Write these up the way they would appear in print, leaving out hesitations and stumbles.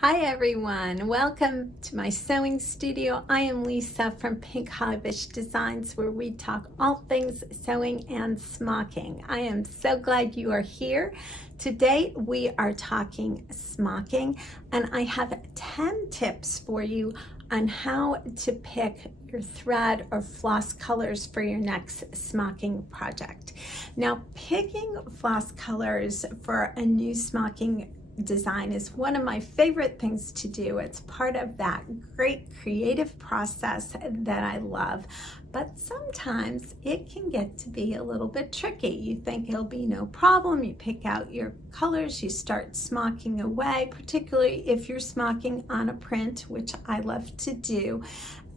Hi everyone, welcome to my sewing studio. I am Lisa from Pink Hollybush Designs, where we talk all things sewing and smocking. I am so glad you are here. Today we are talking smocking, and I have 10 tips for you on how to pick your thread or floss colors for your next smocking project. Now, picking floss colors for a new smocking design is one of my favorite things to do. It's part of that great creative process that I love, but sometimes it can get to be a little bit tricky. You think it'll be no problem, you pick out your colors, you start smocking away, particularly if you're smocking on a print, which I love to do,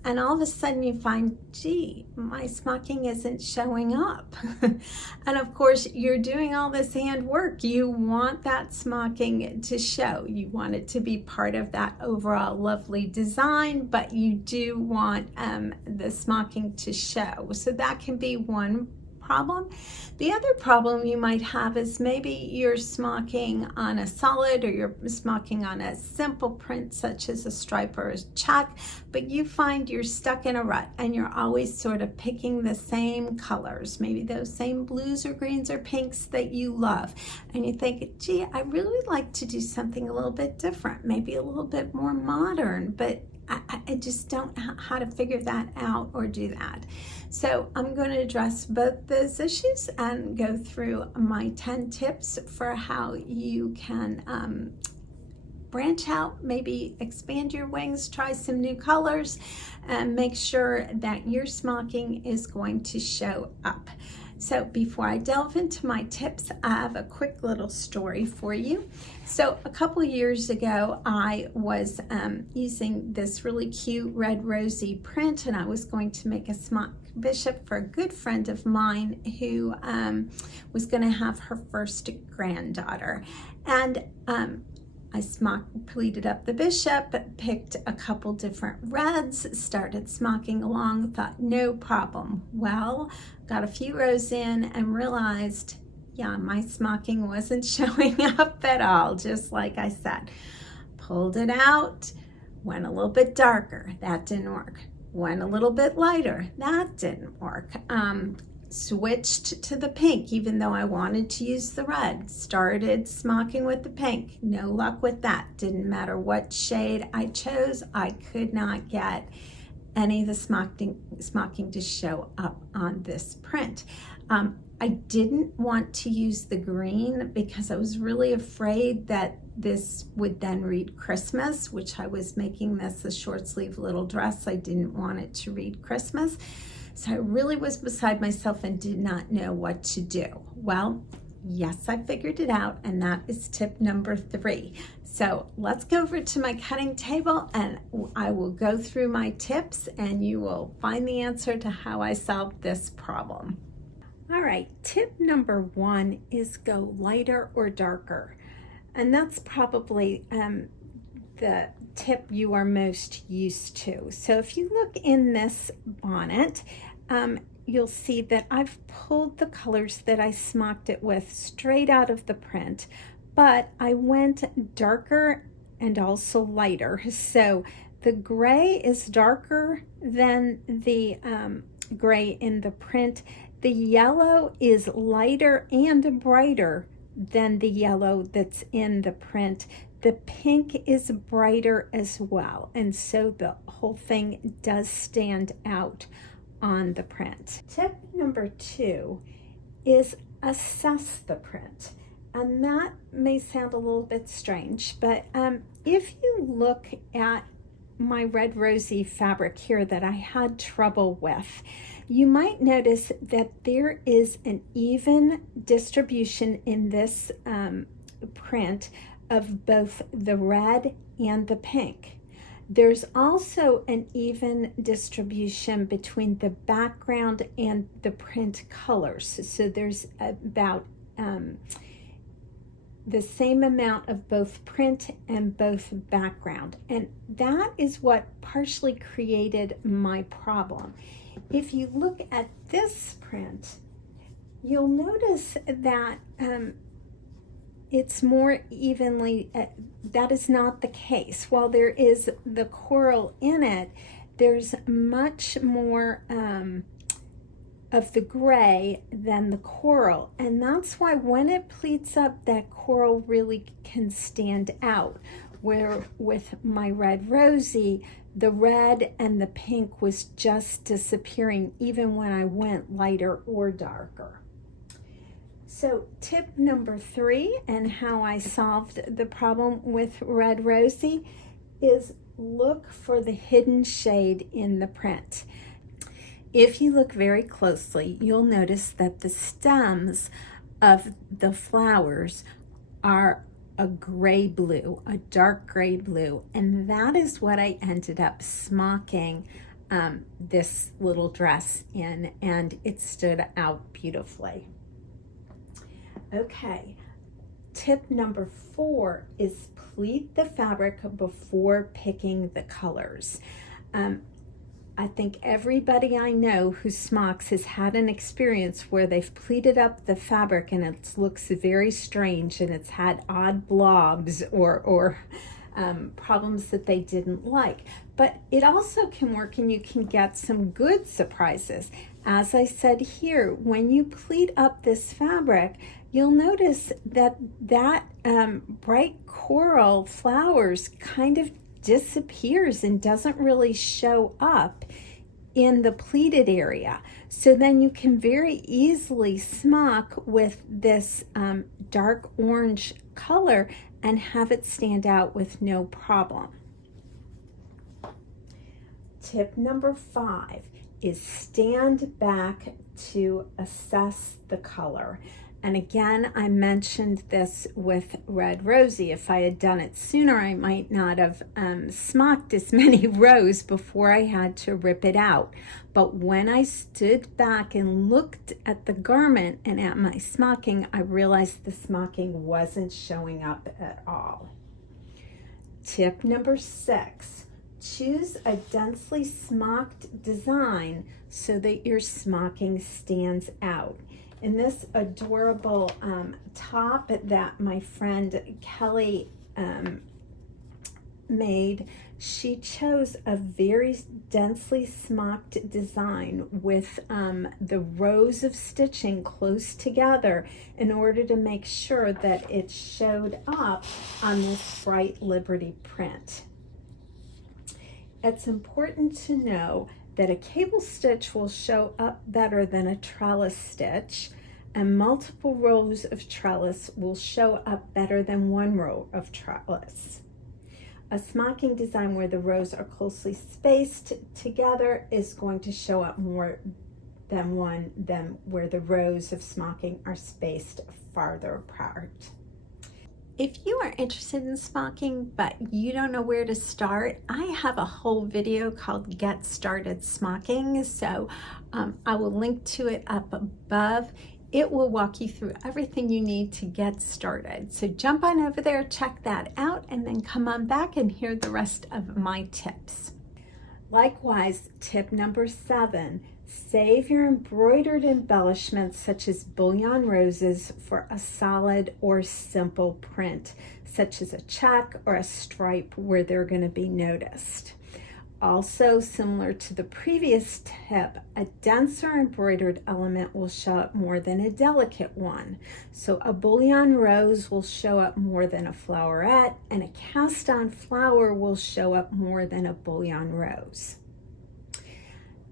and all of a sudden you find, gee, my smocking isn't showing up. And of course, you're doing all this hand work. You want that smocking to show. You want it to be part of that overall lovely design, but you do want the smocking to show. So that can be one problem. The other problem you might have is maybe you're smocking on a solid, or you're smocking on a simple print such as a stripe or a check, but you find you're stuck in a rut and you're always sort of picking the same colors, maybe those same blues or greens or pinks that you love, and you think, gee, I really would like to do something a little bit different, maybe a little bit more modern, but I just don't know how to figure that out or do that. So I'm going to address both those issues and go through my 10 tips for how you can branch out, maybe expand your wings, try some new colors, and make sure that your smocking is going to show up. So before I delve into my tips, I have a quick little story for you. So a couple years ago, I was using this really cute red rosy print, and I was going to make a smock bishop for a good friend of mine who was going to have her first granddaughter. And I pleated up the bishop, picked a couple different reds, started smocking along, thought no problem. Well, got a few rows in and realized, yeah, my smocking wasn't showing up at all, just like I said. Pulled it out, went a little bit darker, that didn't work. Went a little bit lighter, that didn't work. Switched to the pink, even though I wanted to use the red. Started smocking with the pink. No luck with that. Didn't matter what shade I chose, I could not get any of the smocking to show up on this print. I didn't want to use the green because I was really afraid that this would then read Christmas, which I was making this a short sleeve little dress. I didn't want it to read Christmas. So I really was beside myself and did not know what to do. Well, yes, I figured it out, and that is tip number 3. So let's go over to my cutting table and I will go through my tips and you will find the answer to how I solved this problem. All right, tip number 1 is go lighter or darker. And that's probably the tip you are most used to. So if you look in this bonnet, you'll see that I've pulled the colors that I smocked it with straight out of the print, but I went darker and also lighter. So the gray is darker than the gray in the print. The yellow is lighter and brighter than the yellow that's in the print. The pink is brighter as well, and so the whole thing does stand out on the print. Tip number 2 is assess the print. And that may sound a little bit strange, but if you look at my red rosy fabric here that I had trouble with, you might notice that there is an even distribution in this print of both the red and the pink. There's also an even distribution between the background and the print colors. So there's about the same amount of both print and both background. And that is what partially created my problem. If you look at this print, you'll notice that it's more evenly, that is not the case. While there is the coral in it, there's much more of the gray than the coral, and that's why when it pleats up, that coral really can stand out. Where with my red rosy, the red and the pink was just disappearing even when I went lighter or darker. So tip number 3, and how I solved the problem with red rosy, is look for the hidden shade in the print. If you look very closely, you'll notice that the stems of the flowers are a gray blue, a dark gray blue, and that is what I ended up smocking this little dress in, and it stood out beautifully. Okay, tip number 4 is pleat the fabric before picking the colors. I think everybody I know who smocks has had an experience where they've pleated up the fabric and it looks very strange and it's had odd blobs or problems that they didn't like. But it also can work and you can get some good surprises. As I said here, when you pleat up this fabric, you'll notice that bright coral flowers kind of disappears and doesn't really show up in the pleated area. So then you can very easily smock with this dark orange color and have it stand out with no problem. Tip number 5 is stand back to assess the color. And again, I mentioned this with red rosy. If I had done it sooner, I might not have smocked as many rows before I had to rip it out. But when I stood back and looked at the garment and at my smocking, I realized the smocking wasn't showing up at all. Tip number 6, choose a densely smocked design so that your smocking stands out. In this adorable top that my friend Kelly made, she chose a very densely smocked design with the rows of stitching close together in order to make sure that it showed up on this bright Liberty print. It's important to know that a cable stitch will show up better than a trellis stitch, and multiple rows of trellis will show up better than one row of trellis. A smocking design where the rows are closely spaced together is going to show up more than one than where the rows of smocking are spaced farther apart. If you are interested in smocking but you don't know where to start, I have a whole video called Get Started Smocking, so I will link to it up above. It will walk you through everything you need to get started. So jump on over there, check that out, and then come on back and hear the rest of my tips. Likewise, tip number 7, save your embroidered embellishments such as bullion roses for a solid or simple print, such as a check or a stripe where they're going to be noticed. Also, similar to the previous tip, a denser embroidered element will show up more than a delicate one. So a bullion rose will show up more than a flowerette, and a cast-on flower will show up more than a bullion rose.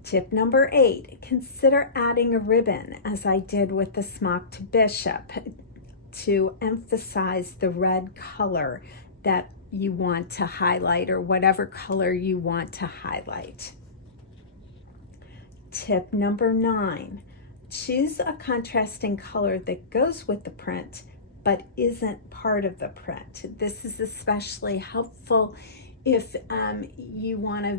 Tip number 8, consider adding a ribbon, as I did with the Smocked Bishop, to emphasize the red color that you want to highlight, or whatever color you want to highlight. Tip number 9, choose a contrasting color that goes with the print but isn't part of the print. This is especially helpful if you want to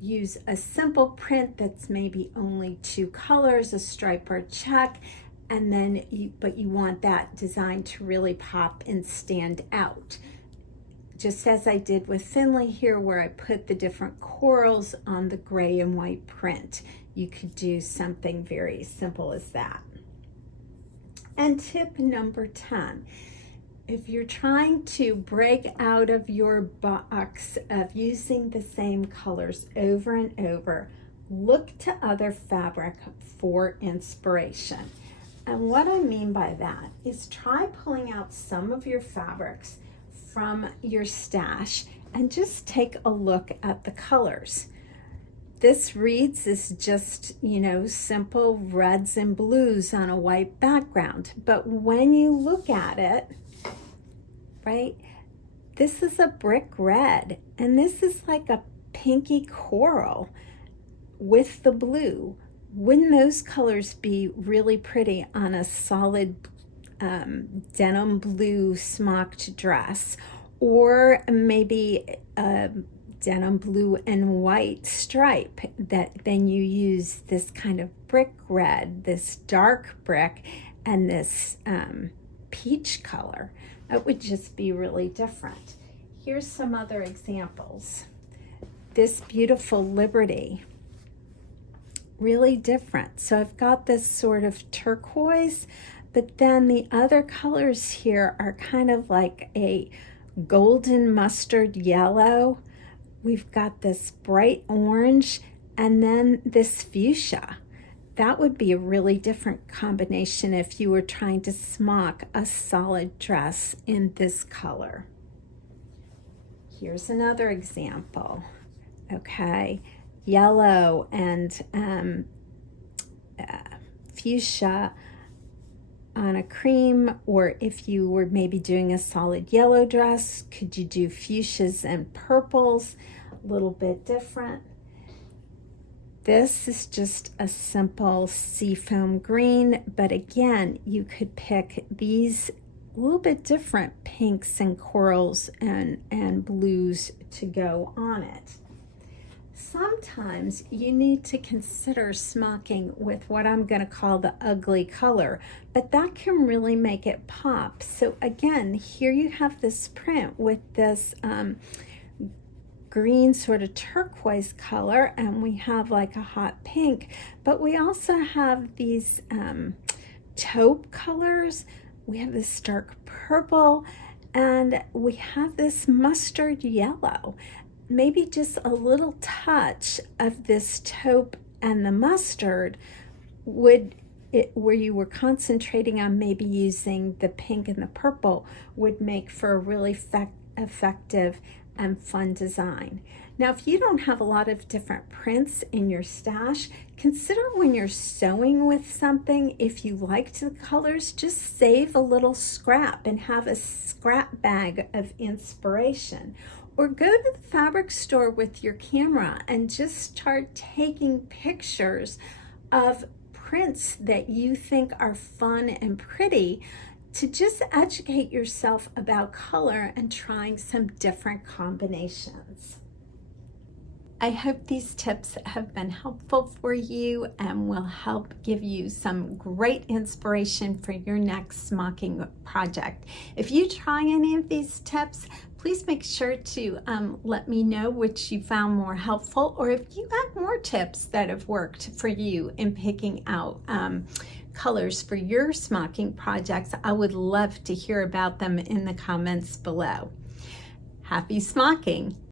use a simple print that's maybe only 2 colors, a stripe or check, and then but you want that design to really pop and stand out. Just as I did with Finley here, where I put the different corals on the gray and white print. You could do something very simple as that. And tip number 10, if you're trying to break out of your box of using the same colors over and over, look to other fabric for inspiration. And what I mean by that is try pulling out some of your fabrics from your stash and just take a look at the colors. This reads as just, simple reds and blues on a white background. But when you look at it, right, this is a brick red, and this is like a pinky coral with the blue. Wouldn't those colors be really pretty on a solid denim blue smocked dress, or maybe a denim blue and white stripe that then you use this kind of brick red, this dark brick, and this peach color? It would just be really different. Here's some other examples. This beautiful Liberty, really different. So I've got this sort of turquoise, but then the other colors here are kind of like a golden mustard yellow. We've got this bright orange, and then this fuchsia. That would be a really different combination if you were trying to smock a solid dress in this color. Here's another example. Okay, yellow and fuchsia on a cream, or if you were maybe doing a solid yellow dress, could you do fuchsias and purples? A little bit different. This is just a simple seafoam green, but again, you could pick these a little bit different pinks and corals and blues to go on it. Sometimes you need to consider smocking with what I'm going to call the ugly color, but that can really make it pop. So again, here you have this print with this green sort of turquoise color, and we have like a hot pink, but we also have these taupe colors. We have this dark purple, and we have this mustard yellow. Maybe just a little touch of this taupe and the mustard where you were concentrating on maybe using the pink and the purple would make for a really effective and fun design. Now, if you don't have a lot of different prints in your stash, consider when you're sewing with something, if you liked the colors, just save a little scrap and have a scrap bag of inspiration. Or go to the fabric store with your camera and just start taking pictures of prints that you think are fun and pretty to just educate yourself about color and trying some different combinations. I hope these tips have been helpful for you and will help give you some great inspiration for your next smocking project. If you try any of these tips, please make sure to let me know which you found more helpful, or if you had more tips that have worked for you in picking out colors for your smocking projects. I would love to hear about them in the comments below. Happy smocking!